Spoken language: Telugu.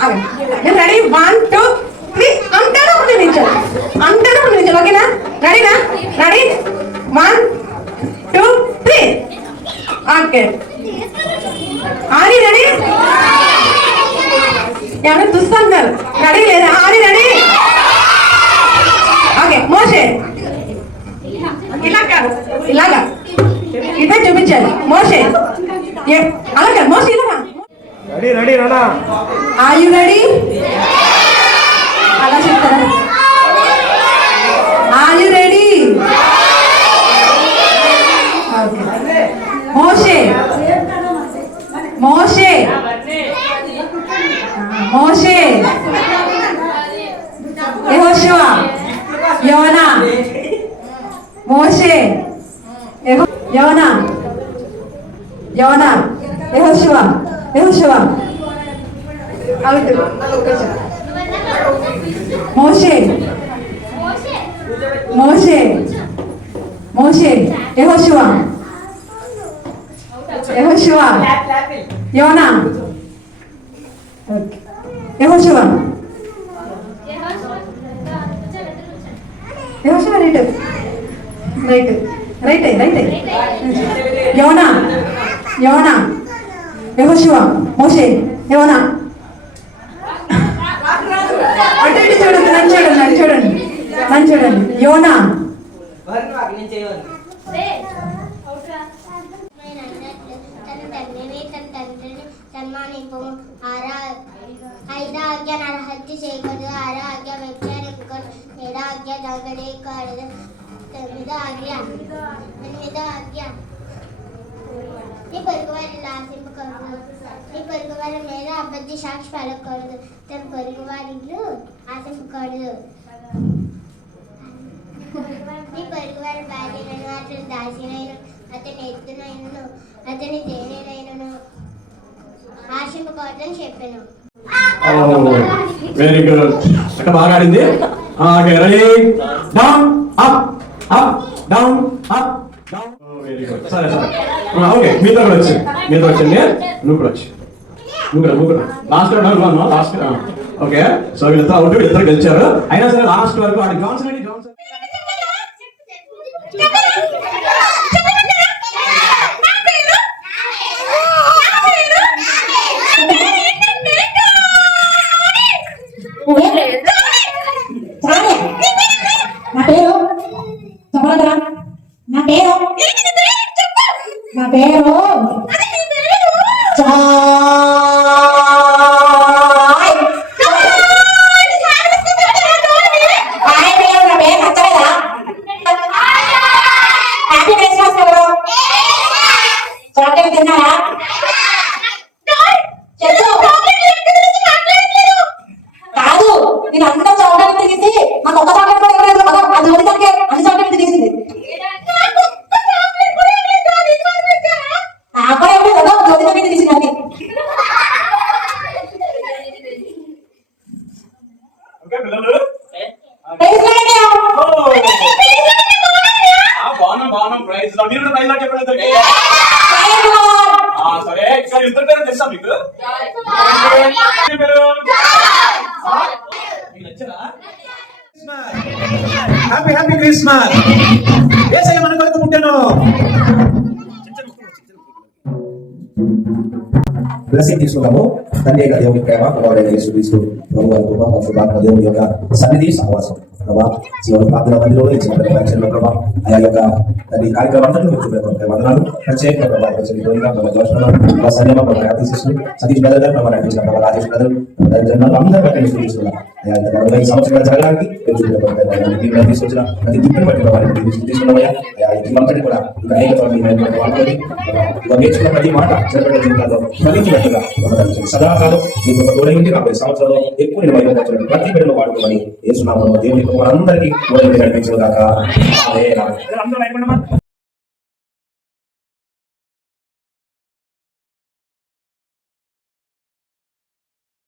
నేను రెడీ 1 2 3 అంటాను అప్పుడు నిల్చోండి ఓకేనా రెడీనా రెడీ 1 2 3 ఓకే ఆరి రెడీ ఎవరైనా చూస్తున్నారు రెడీ లేదా ఆరి రెడీ ఓకే మోషే ఇలా కాదు ఇలాగా ఇదే చూపించాలి మోషే అలాగే మోషే ఇలాగా రెడీ రానా ఆర్ యు రెడీ అలా చెప్తారా ఆర్ యు రెడీ ఓకే మోషే మోషే మోషే యెహోషువ యోనా మోషే యోనా యోనా యెహోషువ మోషే మోషే మోషే యెహోషువ యోనా యెహోషువ రైట్ యోనా యెహోషువ మోషే యోనా అటు ఇటు చూడండి నన్ను చూడండి యోనా సన్మానింపు ఐదా ఆజ్ఞ నరహత్య చేయకూడదు 6 ఆజ్ఞ వ్యభిచారింపకూడదు 7 ఆజ్ఞ దొంగలేయకూడదు 8 ఆజ్ఞ నీ పొరుగువారిని ఆశింపకూడదు నీ పొరుగువారి మీద అబద్ధ సాక్షి పలకూడదు తన పొరుగువారిని ఆశింపకూడదు నీ పొరుగువారి భార్యనైన అతని దాసినైన అతని ఎత్తునైనను అతని తేనెనైనను ఆశింపకూడదని చెప్పాను వెరీ గుడ్ అక్కడ బాగా ఆడింది ready down up up down up down very good సరే ఓకే మీతో కూడా వచ్చండి నువ్వు కూడా వచ్చి నువ్వు కూడా లాస్ట్ లాస్ట్ ఓకే సో వీళ్ళతో అవుట్ ఇద్దరు గెలిచారు అయినా సరే లాస్ట్ వరకు ఆడి జాన్సన్ నా పేరు తిన్నారా కాదు నేను అంత చాక్లెట్ తీసి నాకు ఒక చాక్లెట్ కూడా ఇవ్వలేదు కదా అది వదిలికే అన్ని చాక్లెట్ తీసింది అక్కడ ఇవ్వలేదు కదా వదిలికే తీసింది అన్ని సరే ఇక్కడ ఇద్దరు పేరు తెలుసా మీకు హ్యాపీ హ్యాపీ క్రిస్మస్ యేసయ్య మన కొరకు పుట్టాను బ్లెస్సింగ్ తీసుకున్నాము తండ్రి యొక్క దేవుని ప్రేమ కుమారుడైన యేసుక్రీస్తు ప్రభువు వారి కృప పరిశుద్ధాత్మ దేవుని యొక్క సన్నిధి సహవాసం ప్రభా జీవన ప్రార్థన మందిరంలో ఇచ్చిన పరిచయంలో ప్రభా ఆ యొక్క తల్లి కార్యక్రమాలను వందనాలు ప్రత్యేకంగా ప్రభా ప్రభా సంయమ ప్రభా శిష్యులు సతీష్ బ్రదర్ గారు ప్రభా నటించిన ప్రభా రాజేష్ బ్రదర్ జనాలు అందరూ బట్టి తీసుకున్నాం ఈ సంవత్సరాలు జరగడానికి తీసుకొచ్చిన ప్రతి గిఫ్ట్ని బట్టి ప్రభావం తీసుకున్నామయ్యా ఇవంతటి కూడా ఇంకా అనేక వాడుకొని నేర్చుకున్న ప్రతి మాట చేపట్టే జీవితాల్లో ఫలించినట్టుగా సదాకాలం మీకు ఒక తోడైంది 40 సంవత్సరాలు ఎక్కువ నేను వైపు ప్రతి బిడ్డలో వాడుకోమని ఏసునామములో దేవుని మనందరికీ నడిపించిన దాకా